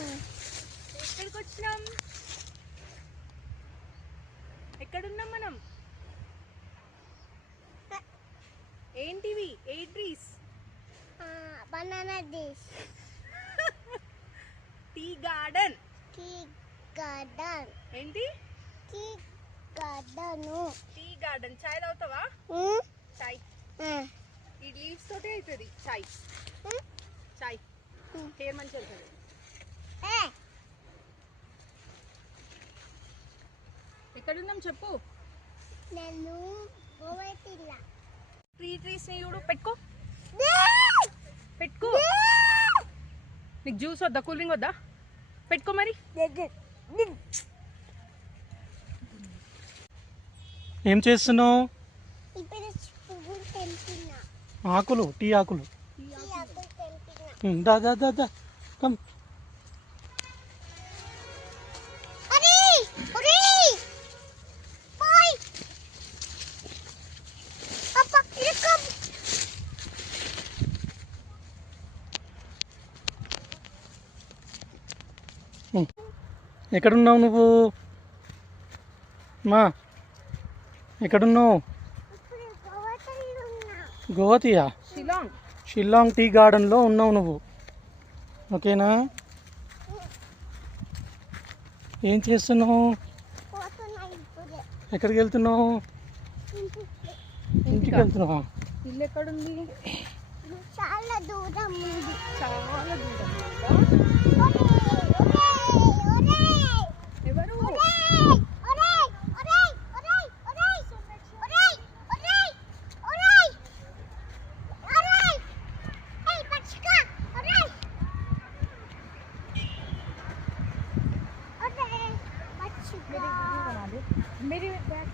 ఎక్కడికి వచ్చినాం? ఎక్కడున్నాం మనం? ఏంటివి? ఏ trees? Banana dish. Tea garden. Tea garden. ఏంటి? Tea garden. Tea garden. చాయ్ తాగుతావా? చాయ్. ఈ లీవ్స్ తోటే అవుతుంది చాయ్. చాయ్ హెయిర్ మంచిగా అవుతుంది. ఎక్కడున్నాం చెప్పు. నేను గోవతిలా. ట్రీస్ ని చూడు. పెట్టుకో పెట్టుకో. నీకు జ్యూస్ వద్దా? కూల్ డ్రింక్ వద్దా? పెట్టుకో మరి. ఏం చేస్తున్నావు? ఇప్పుడు పువ్వులు తెంపినా. ఆకులు, టీ ఆకులు. టీ ఆకులు తెంపినా. దా దా దా దా కమ్. అరే అరే బాయ్ అప్పా ఇకమ్. ఎక్కడున్నావు నువ్వు? మా ఎక్కడున్నావు? ఇప్పుడు గోవతిలో ఉన్నా. గోవతియా? షిలాంగ్. షిల్లాంగ్ టీ గార్డెన్లో ఉన్నావు నువ్వు. ఓకేనా? ఏం చేస్తున్నావు? పోతున్నా ఇప్పుడే. ఎక్కడికి వెళ్తున్నావు? ఇంటికి వెళ్తున్నావా? ఇల్లు ఎక్కడుంది? చాలా దూరం ఉంది. చాలా దూరం. ఎవరు? मेरी बैग